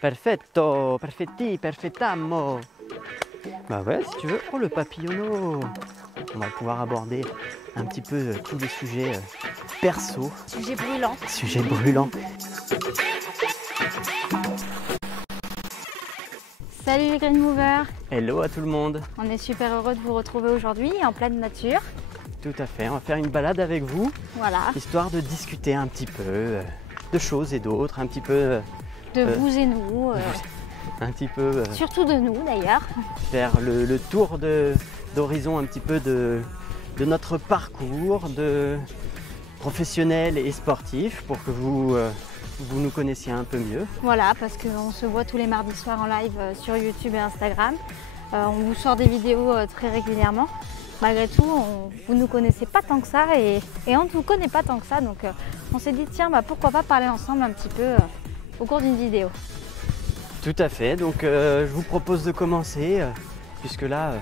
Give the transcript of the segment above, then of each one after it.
Perfetto, perfetti, perfettammo. Bah ouais, si tu veux. Oh, le papillonneau. On va pouvoir aborder un petit peu tous les sujets perso. Sujet brûlant. Sujet brûlant. Salut les Green Movers. Hello à tout le monde. On est super heureux de vous retrouver aujourd'hui en pleine nature. Tout à fait, on va faire une balade avec vous. Voilà. Histoire de discuter un petit peu de choses et d'autres, un petit peu... De vous et nous. Un petit peu... Surtout de nous d'ailleurs. Faire le tour d'horizon un petit peu de notre parcours de professionnel et sportif pour que vous nous connaissiez un peu mieux. Voilà, parce qu'on se voit tous les mardis soirs en live sur YouTube et Instagram. On vous sort des vidéos très régulièrement. Malgré tout, vous ne nous connaissez pas tant que ça et on ne vous connaît pas tant que ça. Donc on s'est dit, tiens, pourquoi pas parler ensemble un petit peu au cours d'une vidéo. Tout à fait, donc je vous propose de commencer, puisque là,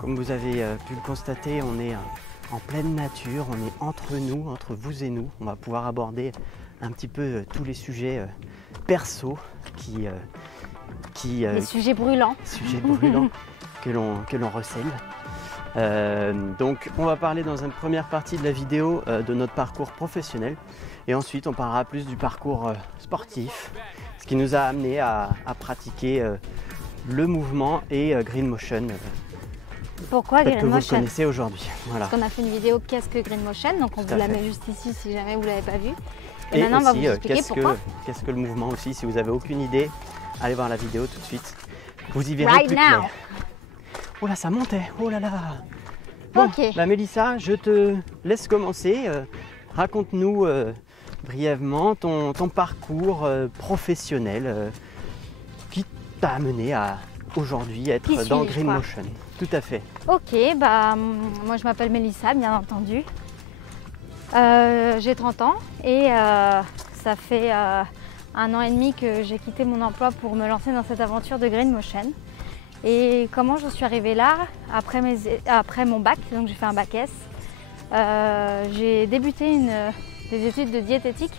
comme vous avez pu le constater, on est en pleine nature, on est entre nous, entre vous et nous. On va pouvoir aborder un petit peu tous les sujets perso les sujets brûlants. Sujets brûlants que l'on recèle. Donc on va parler dans une première partie de la vidéo de notre parcours professionnel et ensuite on parlera plus du parcours sportif, ce qui nous a amené à pratiquer le mouvement et Green Motion. Pourquoi Green que vous Motion? connaissez aujourd'hui. Voilà. Parce qu'on a fait une vidéo qu'est-ce que Green Motion, donc on vous la met juste ici si jamais vous ne l'avez pas vue. Et maintenant aussi, on va vous expliquer pourquoi. Qu'est-ce que le mouvement aussi, si vous n'avez aucune idée, allez voir la vidéo tout de suite. Vous y verrez Right plus now. clair. Oh là, ça montait, oh là là. Bon, Ok. Mélissa, je te laisse commencer. Raconte-nous brièvement ton parcours professionnel qui t'a amené à aujourd'hui être dans Green Motion. Tout à fait. Ok, moi je m'appelle Mélissa, bien entendu. J'ai 30 ans et ça fait 1 an et demi que j'ai quitté mon emploi pour me lancer dans cette aventure de Green Motion. Et comment j'en suis arrivée là, après mon bac, donc j'ai fait un bac S, j'ai débuté des études de diététique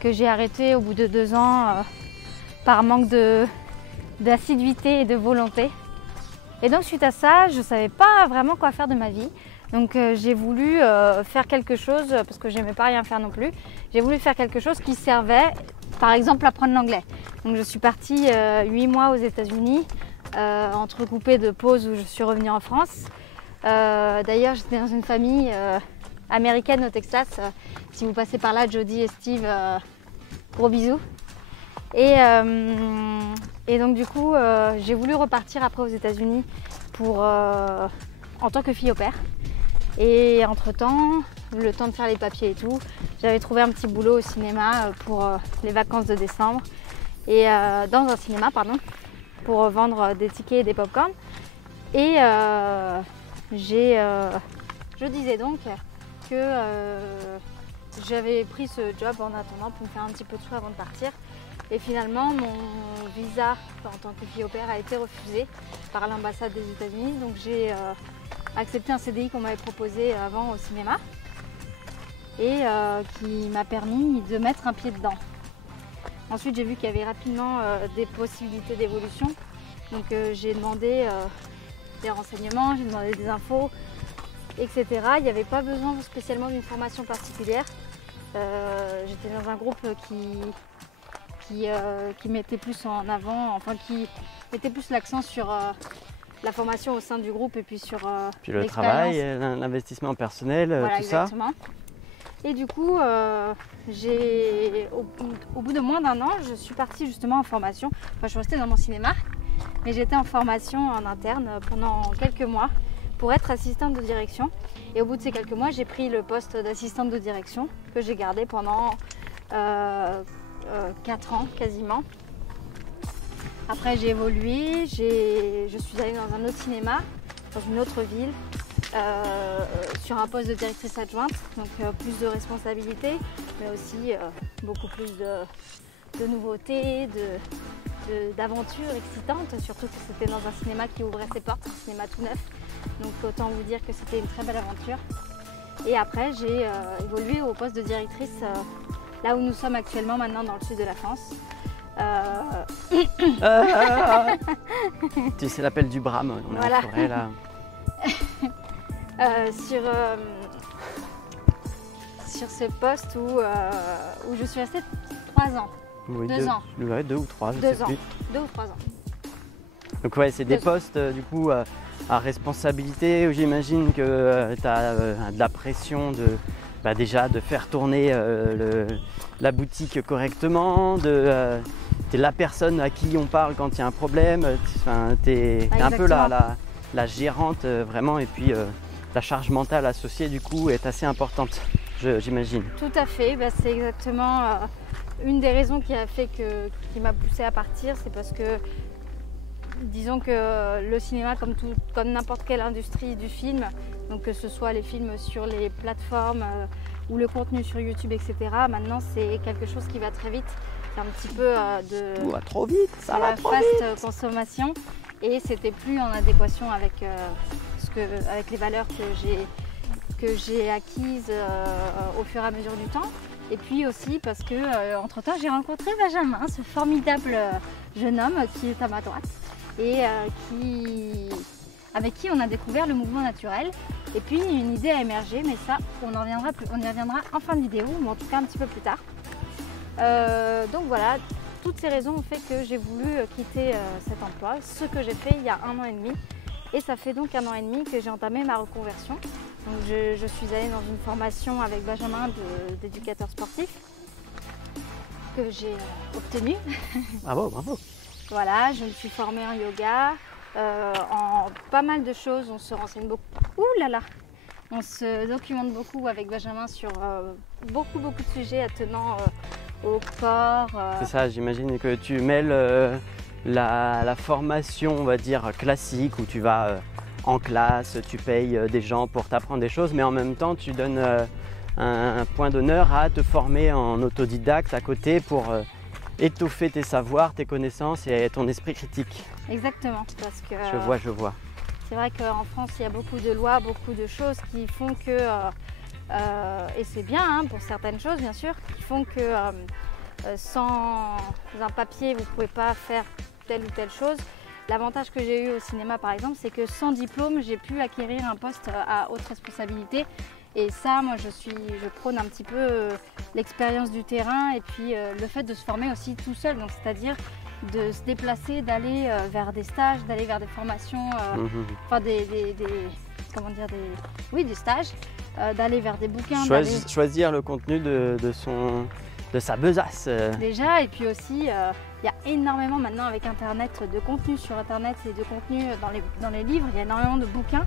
que j'ai arrêtées au bout de 2 ans par manque d'assiduité et de volonté. Et donc suite à ça, je ne savais pas vraiment quoi faire de ma vie. Donc j'ai voulu faire quelque chose, parce que j'aimais pas rien faire non plus, j'ai voulu faire quelque chose qui servait, par exemple, à apprendre l'anglais. Donc je suis partie 8 mois aux États-Unis, entrecoupée de pauses où je suis revenue en France. D'ailleurs, j'étais dans une famille américaine au Texas. Si vous passez par là, Jody et Steve, gros bisous. Et donc du coup, j'ai voulu repartir après aux États-Unis en tant que fille au pair. Et entre-temps, le temps de faire les papiers et tout, j'avais trouvé un petit boulot au cinéma pour les vacances de décembre. Et dans un cinéma, pardon, pour vendre des tickets et des pop-corn. Et je disais donc que j'avais pris ce job en attendant pour me faire un petit peu de sous avant de partir. Et finalement, mon visa en tant que fille au pair a été refusé par l'ambassade des États-Unis. Donc j'ai accepté un CDI qu'on m'avait proposé avant au cinéma et qui m'a permis de mettre un pied dedans. Ensuite, j'ai vu qu'il y avait rapidement des possibilités d'évolution. Donc j'ai demandé des renseignements, j'ai demandé des infos, etc. Il n'y avait pas besoin spécialement d'une formation particulière. J'étais dans un groupe qui mettait plus en avant, enfin qui mettait plus l'accent sur la formation au sein du groupe et puis sur puis le travail, l'investissement personnel, voilà, tout exactement. Ça. Et du coup, au bout de moins d'1 an, je suis partie justement en formation. Enfin, je suis restée dans mon cinéma, mais j'étais en formation en interne pendant quelques mois pour être assistante de direction. Et au bout de ces quelques mois, j'ai pris le poste d'assistante de direction que j'ai gardé pendant 4 ans quasiment. Après, j'ai évolué, je suis allée dans un autre cinéma, dans une autre ville, sur un poste de directrice adjointe, donc plus de responsabilités, mais aussi beaucoup plus de nouveautés, d'aventures excitantes, surtout que c'était dans un cinéma qui ouvrait ses portes, un cinéma tout neuf, donc autant vous dire que c'était une très belle aventure. Et après, j'ai évolué au poste de directrice là où nous sommes actuellement maintenant dans le sud de la France. Tu sais l'appel du Brame, on est Voilà. en forêt là. Sur ce poste où je suis restée 3 ans. Oui, 2 ans. Ouais, 2 ou 3, je 2 sais ans. plus. 2 ou 3 ans. Donc ouais, c'est des 2 ans. postes du coup à responsabilité où j'imagine que tu as de la pression déjà de faire tourner la boutique correctement, t'es la personne à qui on parle quand il y a un problème, t'es un peu la gérante vraiment, et puis la charge mentale associée du coup est assez importante, j'imagine. Tout à fait, c'est exactement une des raisons qui qui m'a poussée à partir, c'est parce que disons que le cinéma, comme n'importe quelle industrie du film, donc que ce soit les films sur les plateformes ou le contenu sur YouTube, etc., maintenant c'est quelque chose qui va très vite. C'est un petit peu Tout va trop vite, ça va trop fast vite. consommation, et c'était plus en adéquation avec, avec les valeurs que j'ai acquises au fur et à mesure du temps. Et puis aussi parce que entre-temps j'ai rencontré Benjamin, ce formidable jeune homme qui est à ma droite et avec qui on a découvert le mouvement naturel. Et puis une idée a émergé, mais ça on y reviendra en fin de vidéo, ou en tout cas un petit peu plus tard. Donc voilà, toutes ces raisons ont fait que j'ai voulu quitter cet emploi, ce que j'ai fait il y a 1 an et demi. Et ça fait donc 1 an et demi que j'ai entamé ma reconversion. Donc je suis allée dans une formation avec Benjamin d'éducateur sportif que j'ai obtenue. Bravo, bravo. Voilà, je me suis formée en yoga, en pas mal de choses. On se renseigne beaucoup. Ouh là là! On se documente beaucoup avec Benjamin sur beaucoup de sujets attenant au corps. C'est ça, j'imagine que tu mêles la formation, on va dire, classique, où tu vas en classe, tu payes des gens pour t'apprendre des choses, mais en même temps tu donnes un point d'honneur à te former en autodidacte à côté pour étoffer tes savoirs, tes connaissances et ton esprit critique. Exactement, parce que Je vois. c'est vrai qu'en France il y a beaucoup de lois, beaucoup de choses qui font que, et c'est bien hein, pour certaines choses bien sûr, qui font que sans un papier vous ne pouvez pas faire telle ou telle chose. L'avantage que j'ai eu au cinéma par exemple, c'est que sans diplôme, j'ai pu acquérir un poste à haute responsabilité. Et ça, moi je prône un petit peu l'expérience du terrain et puis le fait de se former aussi tout seul. Donc c'est-à-dire de se déplacer, d'aller vers des stages, d'aller vers des formations, enfin des stages, d'aller vers des bouquins. Choisir le contenu de sa besace. Déjà, et puis aussi, il y a énormément maintenant avec Internet de contenu sur Internet et de contenu dans les livres. Il y a énormément de bouquins,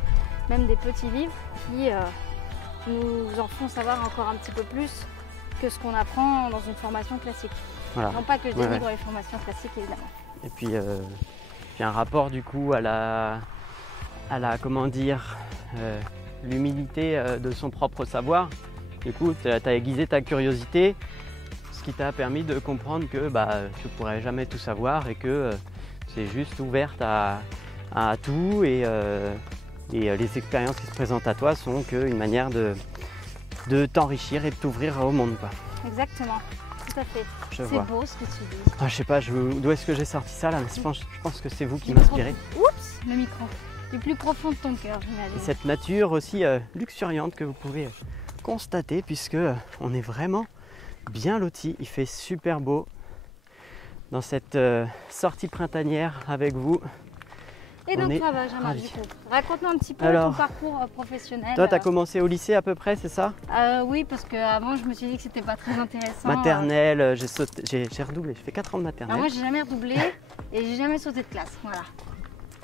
même des petits livres qui nous en font savoir encore un petit peu plus que ce qu'on apprend dans une formation classique. Voilà. Non pas que je dénigre les formations classiques évidemment. Et puis un rapport du coup à la comment dire, l'humilité de son propre savoir. Du coup, tu as aiguisé ta curiosité, ce qui t'a permis de comprendre que tu ne pourrais jamais tout savoir et que c'est juste ouverte à tout, et les expériences qui se présentent à toi sont qu'une manière de t'enrichir et de t'ouvrir au monde, quoi. Exactement, tout à fait. C'est beau ce que tu dis. Ah, je sais pas, d'où est-ce que j'ai sorti ça là, mais je pense que c'est vous qui m'inspirez. Oups, le micro. Du plus profond de ton cœur, j'imagine. Et cette nature aussi luxuriante que vous pouvez constater, puisque on est vraiment bien lotis. Il fait super beau dans cette sortie printanière avec vous. Et donc toi Benjamin, du coup, raconte-nous un petit peu ton parcours professionnel. Toi, tu as commencé au lycée à peu près, c'est ça? Oui, parce qu'avant je me suis dit que c'était pas très intéressant. Maternelle, j'ai redoublé, j'ai fait 4 ans de maternelle. Alors moi j'ai jamais redoublé et j'ai jamais sauté de classe, voilà.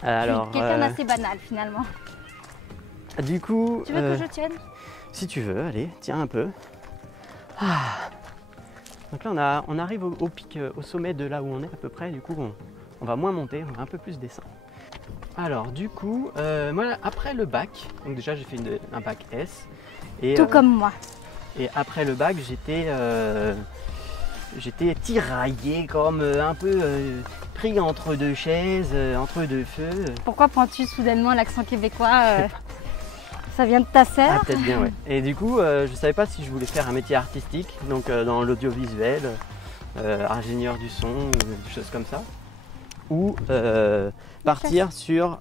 Alors, quelqu'un d'assez banal finalement. Du coup... Tu veux que je tienne? Si tu veux, allez, tiens un peu. Donc là on arrive au pic, au sommet de là où on est à peu près, du coup on va moins monter, on va un peu plus descendre. Alors du coup, moi après le bac, donc déjà j'ai fait un bac S. Et, tout comme moi. Et après le bac, j'étais tiraillé, comme un peu pris entre deux chaises, entre deux feux. Pourquoi prends-tu soudainement l'accent québécois Ça vient de ta sœur? Ah, peut-être bien, ouais. Et du coup, je ne savais pas si je voulais faire un métier artistique, donc dans l'audiovisuel, ingénieur du son, des choses comme ça. ou partir sur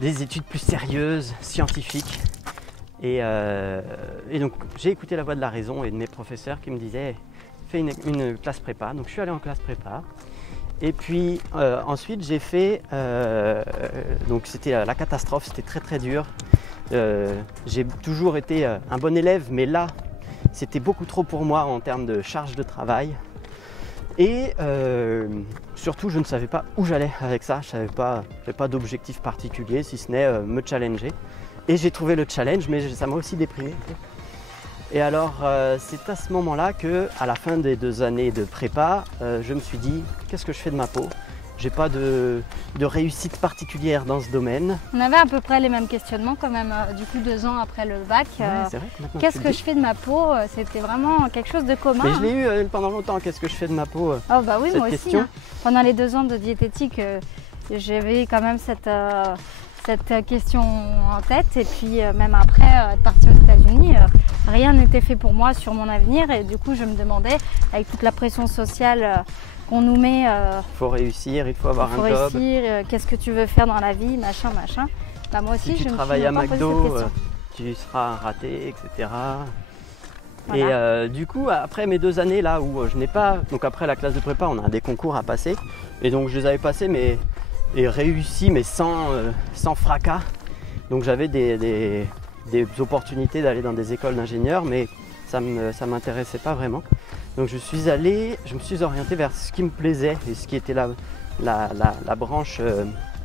des études plus sérieuses, scientifiques. Et donc j'ai écouté la voix de la raison et de mes professeurs qui me disaient fais une classe prépa. Donc je suis allé en classe prépa. Et puis ensuite j'ai fait, donc c'était la catastrophe, c'était très très dur. J'ai toujours été un bon élève, mais là c'était beaucoup trop pour moi en termes de charge de travail. Et surtout je ne savais pas où j'allais avec ça, je n'avais pas d'objectif particulier si ce n'est me challenger. Et j'ai trouvé le challenge, mais ça m'a aussi déprimé. Et alors c'est à ce moment-là que, à la fin des 2 années de prépa, je me suis dit qu'est-ce que je fais de ma peau? J'ai pas de réussite particulière dans ce domaine. On avait à peu près les mêmes questionnements quand même, du coup 2 ans après le bac. Ouais, c'est vrai que qu'est-ce que je fais de ma peau? C'était vraiment quelque chose de commun. Mais je l'ai eu pendant longtemps, qu'est-ce que je fais de ma peau? Oh bah oui, moi aussi. Question. Hein. Pendant les 2 ans de diététique, j'avais quand même cette question en tête. Et puis même après être partie aux États-Unis, rien n'était fait pour moi sur mon avenir. Et du coup, je me demandais, avec toute la pression sociale qu'on nous met, il faut réussir, il faut avoir un job. Qu'est-ce que tu veux faire dans la vie, machin. Bah, moi aussi, si tu travailles à McDo, tu seras un raté, etc. Voilà. Et du coup, après mes 2 années là où je n'ai pas, donc après la classe de prépa, on a des concours à passer, et donc je les avais passés et réussi, mais sans fracas. Donc j'avais des opportunités d'aller dans des écoles d'ingénieurs, mais ça m'intéressait pas vraiment. Donc je me suis orienté vers ce qui me plaisait et ce qui était la branche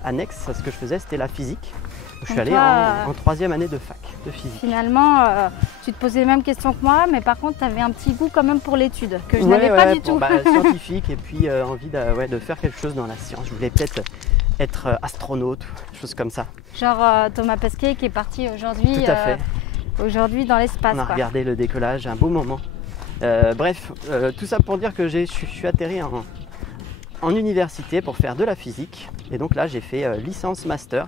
annexe à ce que je faisais, c'était la physique. Donc, je suis allé en 3e année de fac de physique. Finalement, tu te posais les mêmes questions que moi, mais par contre, tu avais un petit goût quand même pour l'étude, que je n'avais pas du tout. Scientifique et puis envie de faire quelque chose dans la science. Je voulais peut-être être astronaute, chose comme ça. Genre Thomas Pesquet qui est parti aujourd'hui. Tout à fait. Aujourd'hui dans l'espace. On a regardé le décollage, un beau moment. Bref, tout ça pour dire que je suis atterri en université pour faire de la physique. Et donc là, j'ai fait licence master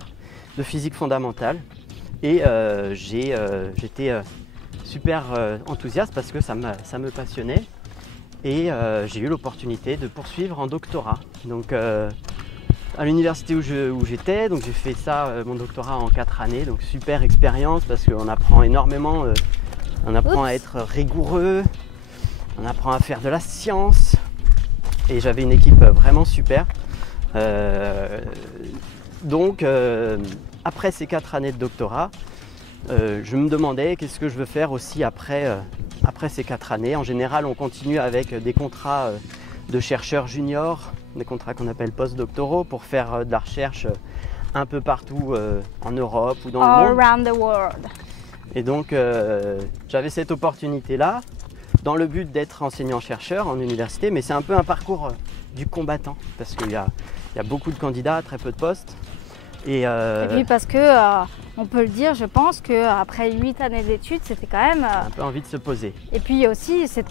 de physique fondamentale. Et j'étais super enthousiaste parce que ça me passionnait. Et j'ai eu l'opportunité de poursuivre en doctorat. Donc à l'université où j'étais, donc j'ai fait ça, mon doctorat en 4 années. Donc super expérience parce qu'on apprend énormément. On apprend à être rigoureux. On apprend à faire de la science et j'avais une équipe vraiment super. Donc après ces 4 années de doctorat, je me demandais qu'est-ce que je veux faire aussi après ces 4 années. En général, on continue avec des contrats de chercheurs juniors, des contrats qu'on appelle post-doctoraux pour faire de la recherche un peu partout en Europe ou dans le monde. All around the world. Et donc j'avais cette opportunité-là dans le but d'être enseignant-chercheur en université, mais c'est un peu un parcours du combattant parce qu'il y a beaucoup de candidats, très peu de postes. Et puis parce que, on peut le dire, je pense qu'après 8 années d'études, c'était quand même… un peu envie de se poser. Et puis aussi, c'est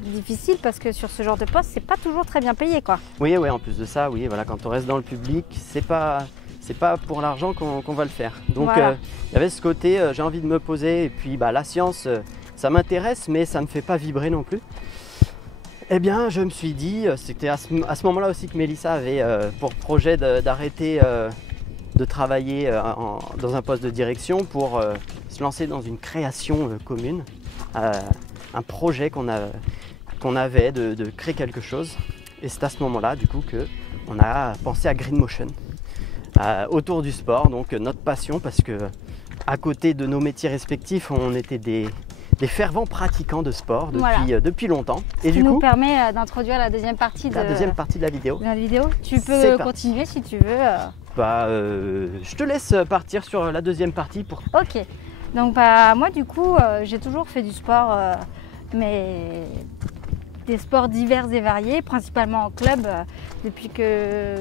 difficile parce que sur ce genre de poste, c'est pas toujours très bien payé, quoi. Oui, en plus de ça, oui, voilà, quand on reste dans le public, c'est pas pour l'argent qu'on va le faire. Donc voilà. Il y avait ce côté, j'ai envie de me poser, et puis la science, ça m'intéresse, mais ça ne me fait pas vibrer non plus. Eh bien, je me suis dit, c'était à ce moment-là aussi que Mélissa avait pour projet d'arrêter de travailler dans un poste de direction pour se lancer dans une création commune, un projet qu'on avait de créer quelque chose. Et c'est à ce moment-là, du coup, qu'on a pensé à Green Motion. Autour du sport, donc notre passion, parce que à côté de nos métiers respectifs, on était des fervents pratiquants de sport depuis longtemps. Et du coup, nous permet d'introduire la deuxième partie de la vidéo. Tu peux continuer si tu veux. Je te laisse partir sur la deuxième partie pour. Ok. Donc moi du coup, j'ai toujours fait du sport, mais des sports divers et variés, principalement en club. Depuis que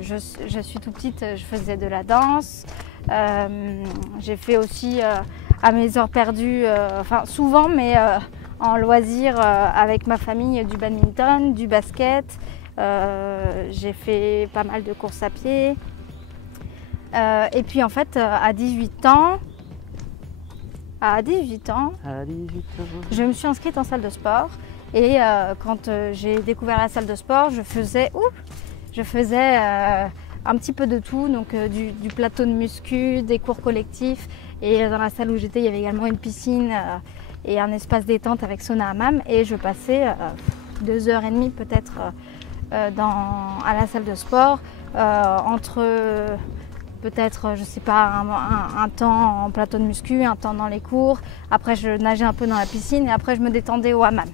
je suis tout petite, je faisais de la danse. J'ai fait aussi à mes heures perdues, enfin souvent, mais en loisir avec ma famille, du badminton, du basket. J'ai fait pas mal de courses à pied. Et puis en fait, à 18 ans, je me suis inscrite en salle de sport Et quand j'ai découvert la salle de sport, je faisais un petit peu de tout, donc du plateau de muscu, des cours collectifs. Et dans la salle où j'étais, il y avait également une piscine et un espace détente avec sauna hammam. Et je passais 2h30 peut-être à la salle de sport, entre peut-être, je sais pas, un temps en plateau de muscu, un temps dans les cours. Après, je nageais un peu dans la piscine et après, je me détendais au hammam.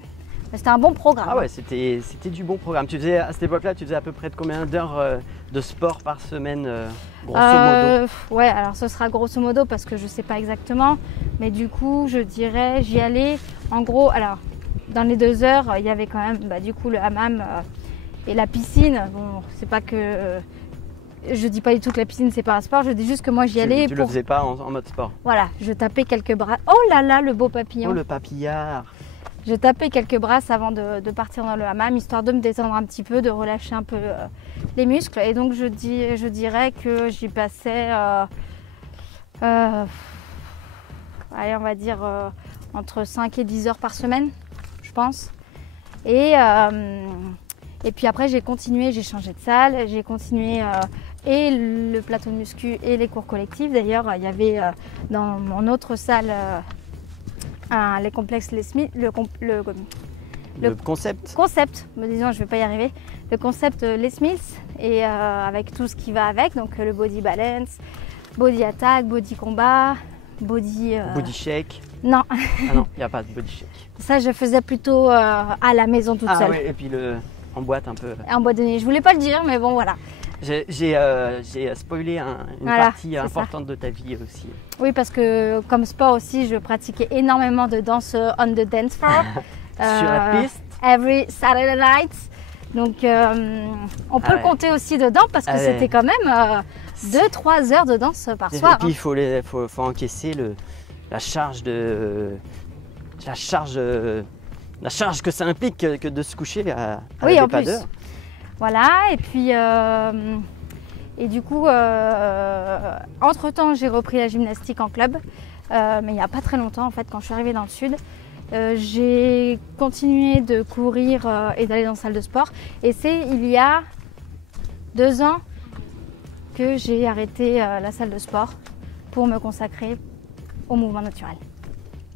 C'était un bon programme. Ah ouais, c'était du bon programme. Tu faisais, à cette époque-là, tu faisais à peu près de combien d'heures de sport par semaine, grosso modo? Ouais, alors ce sera grosso modo parce que je ne sais pas exactement. Mais du coup, je dirais, j'y allais en gros. Alors, dans les 2 heures, il y avait quand même du coup le hammam et la piscine. Bon, c'est pas que. Je dis pas du tout que la piscine c'est pas un sport, je dis juste que moi j'y allais. Tu le faisais pas en mode sport? Voilà, je tapais quelques brasses. Oh là là, le beau papillon! Oh, le papillard! Je tapais quelques brasses avant de partir dans le hammam, histoire de me détendre un petit peu, de relâcher un peu les muscles. Et donc je dirais que j'y passais, allez, on va dire entre 5 et 10 heures par semaine, je pense. Et puis après j'ai continué, j'ai changé de salle, j'ai continué et le plateau de muscu et les cours collectifs. D'ailleurs, il y avait dans mon autre salle les complexes Les Smith, le concept, me disant je vais pas y arriver, le concept Les Smiths et avec tout ce qui va avec, donc le body balance, body attack, body combat, body shake. Non. Ah non, il n'y a pas de body shake. Ça je faisais plutôt à la maison toute seule. Ah oui, et puis en boîte un peu. En boîte de nuit, je voulais pas le dire mais bon voilà. J'ai spoilé une partie importante de ta vie aussi. Oui, parce que comme sport aussi, je pratiquais énormément de danse on the dance floor. Sur la piste. Every Saturday night. Donc on peut le compter aussi dedans parce que c'était quand même 2-3 heures de danse par soir. Et puis il faut encaisser la charge que ça implique que de se coucher à la dépanneur. Voilà, et puis et du coup, entre-temps, j'ai repris la gymnastique en club, mais il n'y a pas très longtemps en fait, quand je suis arrivée dans le sud. J'ai continué de courir et d'aller dans la salle de sport. Et c'est il y a 2 ans que j'ai arrêté la salle de sport pour me consacrer au mouvement naturel.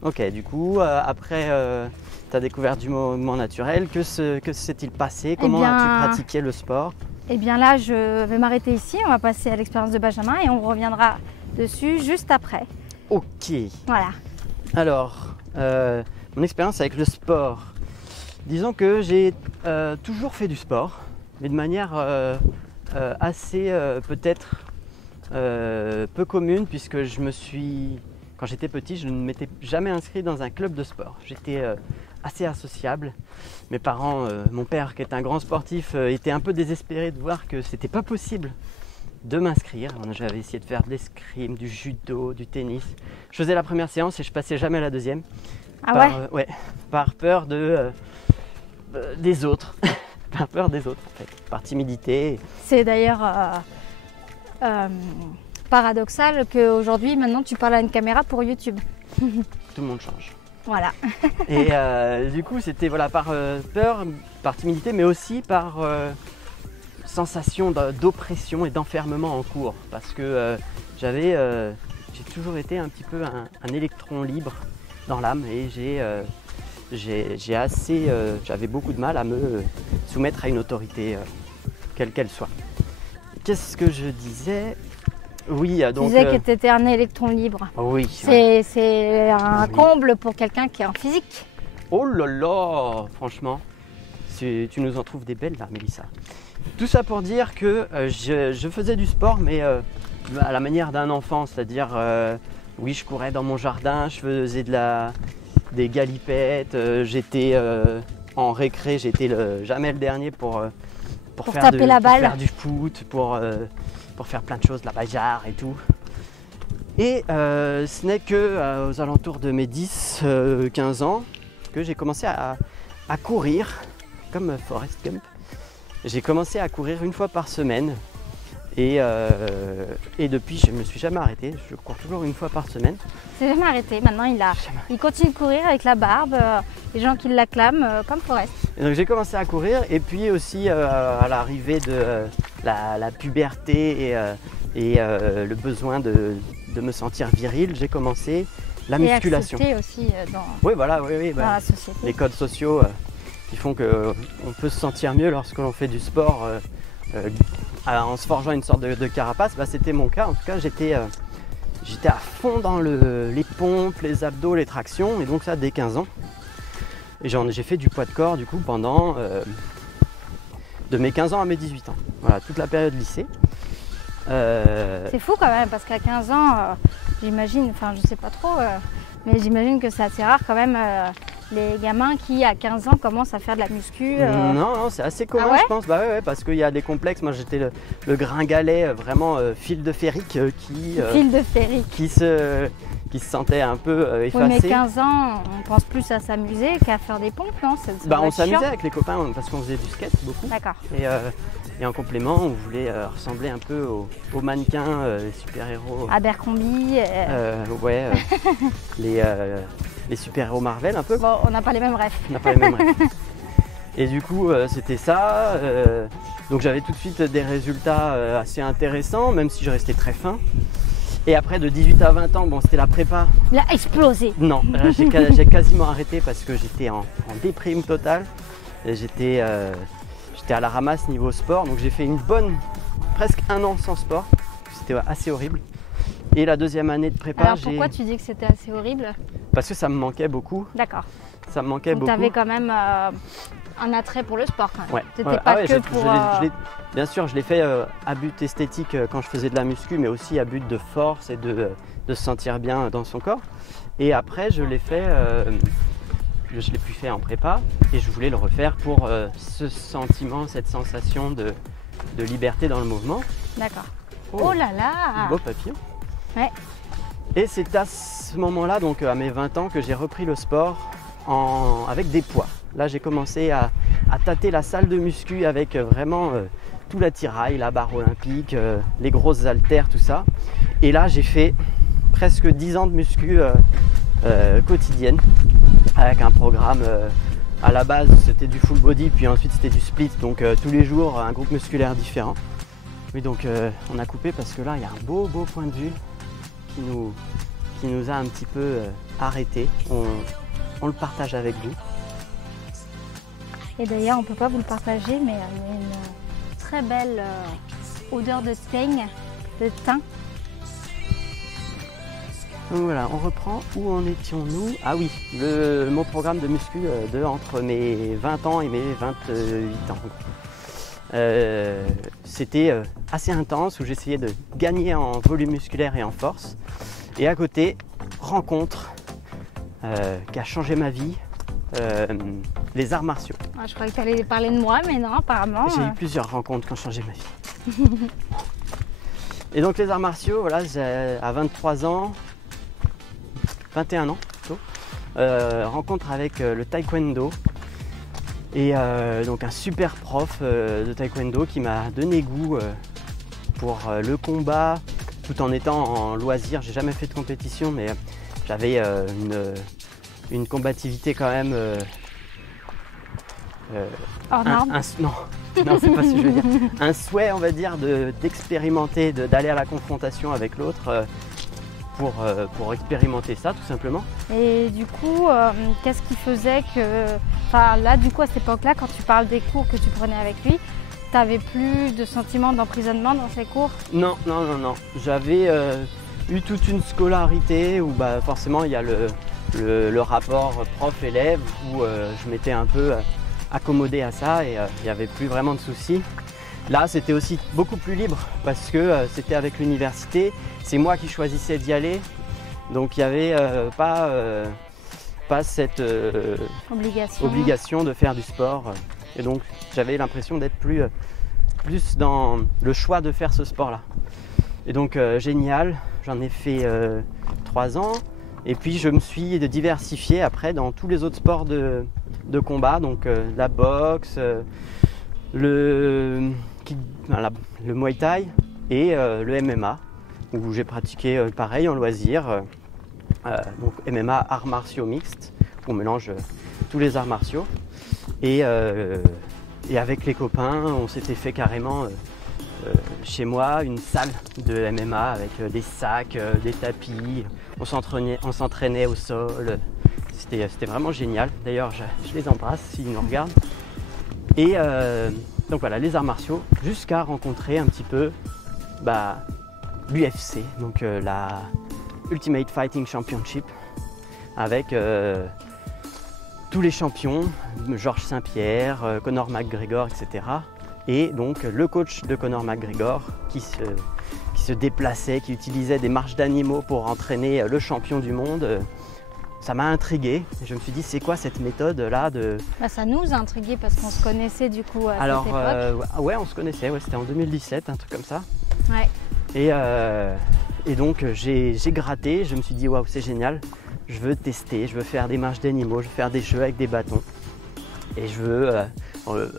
Ok, du coup, après ta découverte du mouvement naturel, que s'est-il passé? Comment as-tu pratiqué le sport? Eh bien là, je vais m'arrêter ici. On va passer à l'expérience de Benjamin et on reviendra dessus juste après. Ok. Voilà. Alors, mon expérience avec le sport. Disons que j'ai toujours fait du sport, mais de manière assez peut-être peu commune, puisque quand j'étais petit, je ne m'étais jamais inscrit dans un club de sport. J'étais assez associable. Mes parents, mon père qui est un grand sportif, était un peu désespéré de voir que c'était pas possible de m'inscrire. J'avais essayé de faire de l'escrime, du judo, du tennis. Je faisais la première séance et je passais jamais à la deuxième. Ah ouais, par peur des autres. Par peur des autres en fait, par timidité. C'est d'ailleurs paradoxal qu'aujourd'hui, maintenant, tu parles à une caméra pour YouTube. Tout le monde change. Voilà. Et du coup, c'était par peur, par timidité, mais aussi par sensation d'oppression et d'enfermement en cours. Parce que j'ai toujours été un petit peu un électron libre dans l'âme et j'avais beaucoup de mal à me soumettre à une autorité, quelle qu'elle soit. Qu'est-ce que je disais? Oui, donc. Tu disais que tu étais un électron libre. Oui. C'est un comble pour quelqu'un qui est en physique. Oh là là, franchement, tu nous en trouves des belles là, Mélissa. Tout ça pour dire que je faisais du sport, mais à la manière d'un enfant, c'est-à-dire, oui, je courais dans mon jardin, je faisais des galipettes, j'étais en récré, j'étais jamais le dernier pour faire taper la balle, pour faire du foot, pour faire plein de choses, la bagarre et tout. Et ce n'est que aux alentours de mes 10-15 ans que j'ai commencé à courir, comme Forrest Gump. J'ai commencé à courir une fois par semaine Et depuis, je ne me suis jamais arrêté. Je cours toujours une fois par semaine. C'est jamais arrêté. Maintenant, il continue de courir avec la barbe. Les gens qui l'acclament comme Forest. Et donc j'ai commencé à courir. Et puis aussi à l'arrivée de la puberté et le besoin de me sentir viril, j'ai commencé la musculation. Et aussi dans la société. Les codes sociaux qui font qu'on peut se sentir mieux lorsque l'on fait du sport en se forgeant une sorte de carapace. C'était mon cas. En tout cas, j'étais à fond dans les pompes, les abdos, les tractions, et donc ça dès 15 ans. Et j'ai fait du poids de corps du coup pendant de mes 15 ans à mes 18 ans. Voilà, toute la période lycée. C'est fou quand même, parce qu'à 15 ans, j'imagine, enfin je sais pas trop, mais j'imagine que c'est assez rare quand même les gamins qui à 15 ans commencent à faire de la muscu. Non, c'est assez commun, je pense. Ouais, parce qu'il y a des complexes. Moi j'étais le gringalet vraiment fil de ferrique qui se sentait un peu effacé. Oui, mais 15 ans, on pense plus à s'amuser qu'à faire des pompes, non? On s'amusait avec les copains parce qu'on faisait du skate beaucoup. D'accord. Et en complément, on voulait ressembler un peu aux mannequins, les super-héros. Abercrombie. Les super-héros Marvel un peu. Bon, on n'a pas les mêmes rêves. On n'a pas les mêmes rêves. Et du coup, c'était ça. Donc j'avais tout de suite des résultats assez intéressants, même si je restais très fin. Et après, de 18 à 20 ans, c'était la prépa. Il a explosé. Non, j'ai quasiment arrêté parce que j'étais en déprime totale. J'étais à la ramasse niveau sport, donc j'ai fait presque un an sans sport. C'était assez horrible. Et la deuxième année de prépa, alors pourquoi tu dis que c'était assez horrible? Parce que ça me manquait beaucoup. D'accord. Ça me manquait beaucoup. Tu avais quand même un attrait pour le sport quand même. Ouais. C'était pas que pour... bien sûr, je l'ai fait à but esthétique quand je faisais de la muscu, mais aussi à but de force et de se sentir bien dans son corps. Et après, je l'ai fait... je l'ai plus fait en prépa et je voulais le refaire pour ce sentiment, cette sensation de liberté dans le mouvement. D'accord. Oh là là! Beau papillon. Ouais. Et c'est à ce moment-là, donc à mes 20 ans, que j'ai repris le sport avec des poids. Là, j'ai commencé à tâter la salle de muscu avec vraiment tout l'attirail, la barre olympique, les grosses haltères, tout ça. Et là, j'ai fait presque 10 ans de muscu quotidienne avec un programme à la base c'était du full body puis ensuite c'était du split, donc tous les jours un groupe musculaire différent. Oui, donc on a coupé parce que là il y a un beau point de vue qui nous a un petit peu arrêtés. On le partage avec vous. Et d'ailleurs on peut pas vous le partager, mais il y a une très belle odeur de teigne, de thym. Donc voilà, on reprend. Où en étions-nous? Ah oui, mon programme de muscu entre mes 20 ans et mes 28 ans. C'était assez intense, où j'essayais de gagner en volume musculaire et en force. Et à côté, rencontre qui a changé ma vie, les arts martiaux. Ah, je croyais que tu allais parler de moi, mais non, apparemment. J'ai eu plusieurs rencontres qui ont changé ma vie. Et donc les arts martiaux, voilà, à 23 ans, 21 ans plutôt, rencontre avec le taekwondo et donc un super prof de taekwondo qui m'a donné goût pour le combat tout en étant en loisir. J'ai jamais fait de compétition, mais j'avais une combativité quand même hors norme. Non, c'est pas ce que je veux dire. Un souhait, on va dire, d'expérimenter, d'aller à la confrontation avec l'autre. Pour expérimenter ça tout simplement. Et du coup, qu'est-ce qui faisait que... Enfin là, du coup, à cette époque-là, quand tu parles des cours que tu prenais avec lui, tu n'avais plus de sentiment d'emprisonnement dans ces cours? Non. J'avais eu toute une scolarité où forcément il y a le rapport prof-élève où je m'étais un peu accommodé à ça et il n'y avait plus vraiment de soucis. Là, c'était aussi beaucoup plus libre parce que c'était avec l'université, c'est moi qui choisissais d'y aller, donc il n'y avait pas cette obligation de faire du sport. Et donc j'avais l'impression d'être plus dans le choix de faire ce sport-là. Et donc génial, j'en ai fait 3 ans et puis je me suis diversifié après dans tous les autres sports de combat, donc la boxe, le Muay Thai et le MMA, où j'ai pratiqué pareil en loisir. Donc MMA, arts martiaux mixtes, on mélange tous les arts martiaux. Et avec les copains, on s'était fait carrément chez moi une salle de MMA avec des sacs, des tapis. On s'entraînait au sol. C'était vraiment génial. D'ailleurs, je les embrasse s'ils nous regardent. Et donc voilà, les arts martiaux, jusqu'à rencontrer un petit peu l'UFC, donc la Ultimate Fighting Championship, avec tous les champions, Georges Saint-Pierre, Conor McGregor, etc. Et donc le coach de Conor McGregor qui se déplaçait, qui utilisait des marches d'animaux pour entraîner le champion du monde. Ça m'a intrigué. Je me suis dit, c'est quoi cette méthode-là de... Ça nous a intrigué parce qu'on se connaissait du coup à Alors, cette époque. Ouais, on se connaissait, ouais, c'était en 2017, un truc comme ça. Ouais. Et donc j'ai gratté, je me suis dit, waouh, c'est génial. Je veux tester, je veux faire des marches d'animaux, je veux faire des jeux avec des bâtons. Et je veux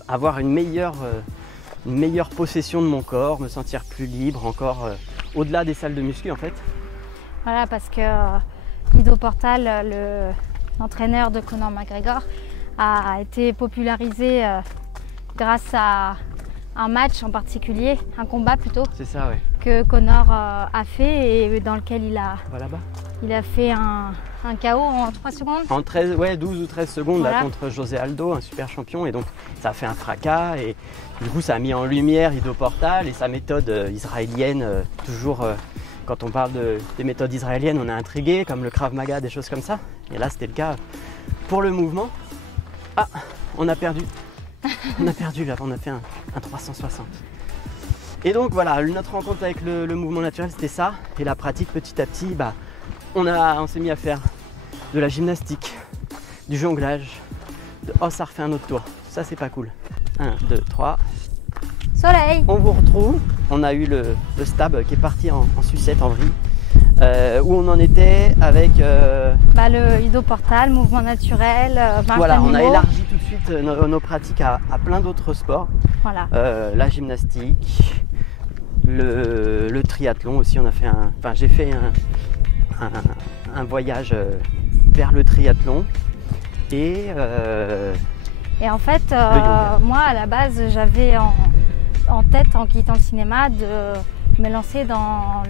avoir une meilleure possession de mon corps, me sentir plus libre encore au-delà des salles de muscu en fait. Voilà, parce que Ido Portal, l'entraîneur de Conor McGregor, a été popularisé grâce à un match en particulier, un combat plutôt, c'est ça, ouais, que Conor a fait et dans lequel il a fait un KO en 3 secondes. En 12 ou 13 secondes voilà. Là, contre José Aldo, un super champion, et donc ça a fait un fracas et du coup ça a mis en lumière Ido Portal et sa méthode israélienne. Toujours quand on parle des méthodes israéliennes, on est intrigué, comme le Krav Maga, des choses comme ça. Et là c'était le cas pour le mouvement. Ah, on a perdu. On a perdu là, on a fait un 360. Et donc voilà, notre rencontre avec le mouvement naturel, c'était ça. Et la pratique, petit à petit, on s'est mis à faire de la gymnastique, du jonglage. Oh, ça refait un autre tour. Ça, c'est pas cool. 1, 2, 3. Soleil! On vous retrouve. On a eu le stab qui est parti en sucette, en vrille. Où on en était avec... le Ido Portal, mouvement naturel, voilà, on a élargi tout de suite nos pratiques à plein d'autres sports. Voilà. La gymnastique, le triathlon aussi. J'ai fait un voyage vers le triathlon et en fait, moi à la base j'avais en tête en quittant le cinéma de me lancer dans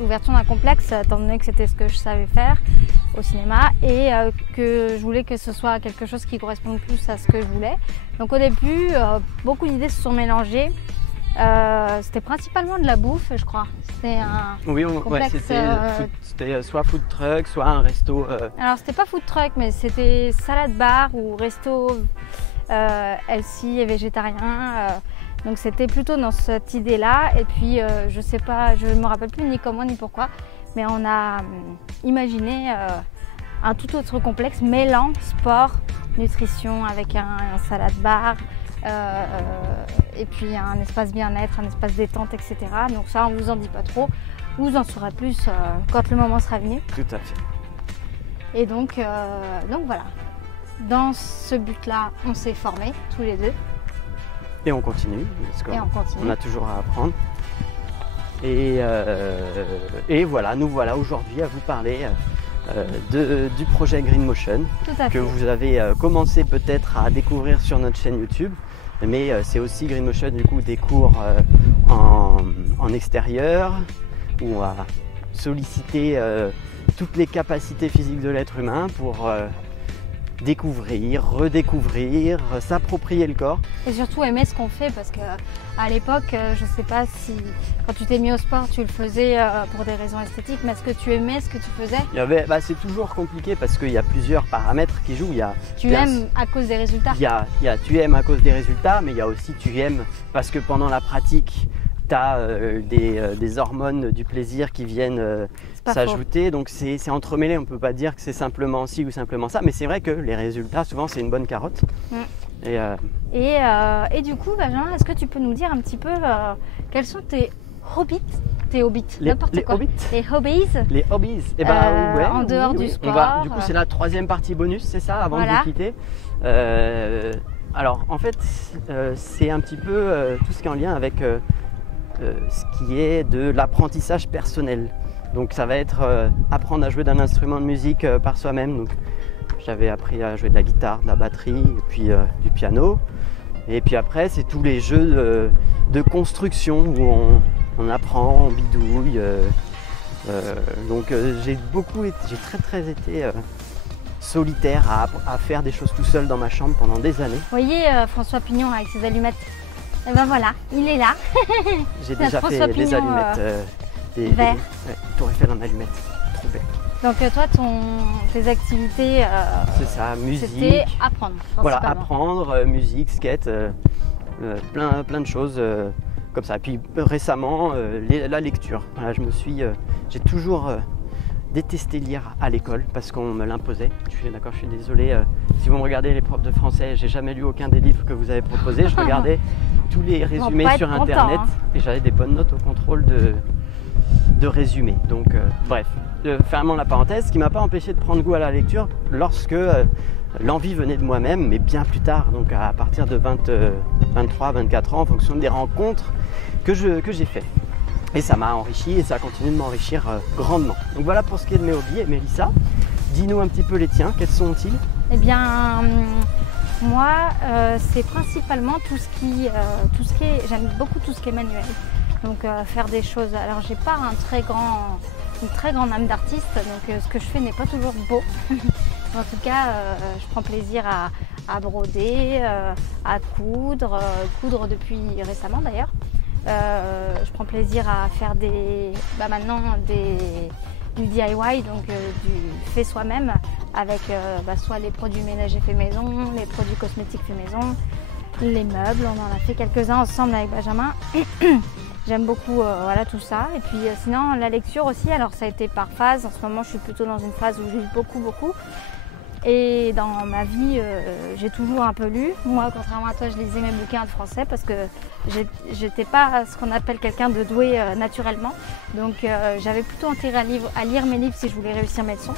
l'ouverture d'un complexe, étant donné que c'était ce que je savais faire au cinéma et que je voulais que ce soit quelque chose qui corresponde plus à ce que je voulais. Donc au début, beaucoup d'idées se sont mélangées. C'était principalement de la bouffe, je crois. C'était un complexe, c'était soit food truck, soit un resto. Alors c'était pas food truck, mais c'était salade bar ou resto healthy et végétarien. Donc c'était plutôt dans cette idée-là. Et puis je sais pas, je ne me rappelle plus ni comment ni pourquoi, mais on a imaginé un tout autre complexe mêlant sport, nutrition avec un salade bar. Et puis un espace bien-être, un espace détente, etc. Donc ça, on ne vous en dit pas trop. Vous en saurez plus quand le moment sera venu. Tout à fait. Et donc voilà. Dans ce but-là, on s'est formés tous les deux. Et on continue, parce qu'on a toujours à apprendre. Et voilà, nous voilà aujourd'hui à vous parler du projet Green Motion que vous avez commencé peut-être à découvrir sur notre chaîne YouTube. Mais c'est aussi Green Motion, du coup, des cours en extérieur où on va solliciter toutes les capacités physiques de l'être humain pour découvrir, redécouvrir, s'approprier le corps. Et surtout aimer ce qu'on fait, parce qu'à l'époque, je ne sais pas si quand tu t'es mis au sport, tu le faisais pour des raisons esthétiques, mais est-ce que tu aimais ce que tu faisais? C'est toujours compliqué parce qu'il y a plusieurs paramètres qui jouent. Tu aimes à cause des résultats. Tu aimes à cause des résultats, mais il y a aussi tu aimes parce que pendant la pratique, tu as des hormones du plaisir qui viennent s'ajouter. Donc c'est entremêlé, on ne peut pas dire que c'est simplement ci ou simplement ça, mais c'est vrai que les résultats, souvent, c'est une bonne carotte. Et du coup, Benjamin, est-ce que tu peux nous dire un petit peu quels sont tes hobbies, n'importe quoi. Les hobbies. Les hobbies. En dehors du sport. Du coup, c'est la troisième partie bonus, c'est ça, avant de vous quitter. Alors, en fait, c'est un petit peu tout ce qui est en lien avec ce qui est de l'apprentissage personnel. Donc ça va être apprendre à jouer d'un instrument de musique par soi-même. Donc j'avais appris à jouer de la guitare, de la batterie et puis du piano. Et puis après, c'est tous les jeux de construction où on apprend, on bidouille. Donc j'ai très été solitaire à faire des choses tout seul dans ma chambre pendant des années. Vous voyez François Pignon avec ses allumettes? Et ben voilà, il est là. J'ai déjà fait des allumettes, des Tour Eiffel en allumettes, trop belle. Donc toi, tes activités, c'est ça, musique. C'était apprendre. Voilà, apprendre, musique, skate, plein de choses comme ça. Puis récemment, la lecture. Voilà, j'ai toujours détesté lire à l'école parce qu'on me l'imposait. Je suis désolé. Si vous me regardez les profs de français, j'ai jamais lu aucun des livres que vous avez proposés. Je regardais tous les résumés sur internet et j'avais des bonnes notes au contrôle de résumés. Donc bref, fermons la parenthèse, ce qui m'a pas empêché de prendre goût à la lecture lorsque l'envie venait de moi-même, mais bien plus tard, donc à partir de 23, 24 ans, en fonction des rencontres que j'ai fait. Et ça m'a enrichi et ça a continué de m'enrichir grandement. Donc voilà pour ce qui est de mes hobbies. Et Mélissa, dis-nous un petit peu les tiens, quels sont-ils? Eh bien, moi, c'est principalement tout ce qui est, j'aime beaucoup tout ce qui est manuel. Donc faire des choses. Alors j'ai pas une très grande âme d'artiste, donc ce que je fais n'est pas toujours beau. En tout cas, je prends plaisir à broder, à coudre depuis récemment d'ailleurs. Je prends plaisir à faire maintenant du DIY, donc du fait soi-même, avec soit les produits ménagers fait maison, les produits cosmétiques fait maison, les meubles, on en a fait quelques-uns ensemble avec Benjamin. J'aime beaucoup tout ça. Et puis sinon la lecture aussi, alors ça a été par phase. En ce moment je suis plutôt dans une phase où je lis beaucoup. Et dans ma vie, j'ai toujours un peu lu. Moi, contrairement à toi, je lisais mes bouquins de français parce que j'étais pas ce qu'on appelle quelqu'un de doué naturellement. Donc j'avais plutôt intérêt à lire mes livres si je voulais réussir mes leçons.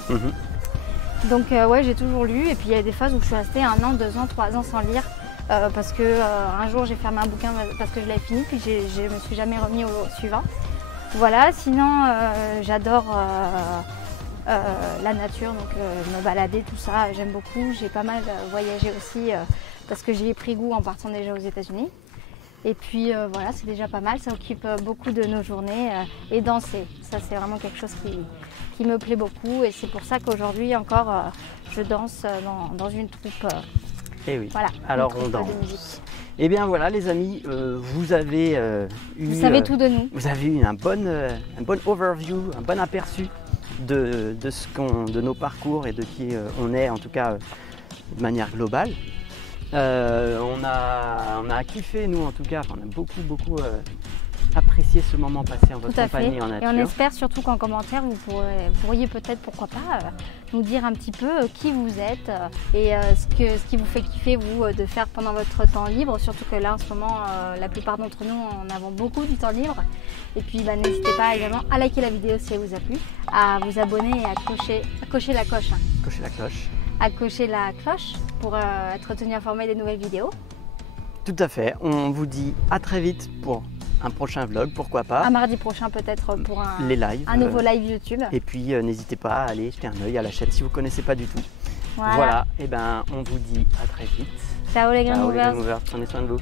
Donc ouais, j'ai toujours lu. Et puis il y a des phases où je suis restée 1 an, 2 ans, 3 ans sans lire. Parce que un jour j'ai fermé un bouquin parce que je l'avais fini, puis je me suis jamais remis au suivant. Voilà, sinon j'adore la nature, donc me balader, tout ça, j'aime beaucoup. J'ai pas mal voyagé aussi parce que j'y ai pris goût en partant déjà aux États-Unis. Et puis voilà, c'est déjà pas mal, ça occupe beaucoup de nos journées. Et danser, ça c'est vraiment quelque chose qui me plaît beaucoup. Et c'est pour ça qu'aujourd'hui encore, je danse dans une troupe. Et oui, voilà, alors on danse. Et bien voilà les amis, vous avez eu... Vous savez tout de nous. Vous avez eu un bon overview, un bon aperçu de nos parcours et de qui on est, en tout cas de manière globale. On a kiffé, nous en tout cas, on a beaucoup apprécié ce moment passé en votre compagnie en nature. Et on espère surtout qu'en commentaire, vous pourriez peut-être, pourquoi pas, nous dire un petit peu qui vous êtes et ce qui vous fait kiffer, vous, de faire pendant votre temps libre. Surtout que là, en ce moment, la plupart d'entre nous, en avons beaucoup du temps libre. Et puis, n'hésitez pas également à liker la vidéo si elle vous a plu, à vous abonner et à cocher la cloche. Cocher la cloche. À cocher la cloche pour être tenu informé des nouvelles vidéos. Tout à fait. On vous dit à très vite pour un prochain vlog, pourquoi pas. Un mardi prochain peut-être pour les lives, un nouveau live YouTube. Et puis n'hésitez pas à aller jeter un œil à la chaîne si vous ne connaissez pas du tout. Voilà. Et ben on vous dit à très vite. Ciao les Green Movers. Prenez soin de vous.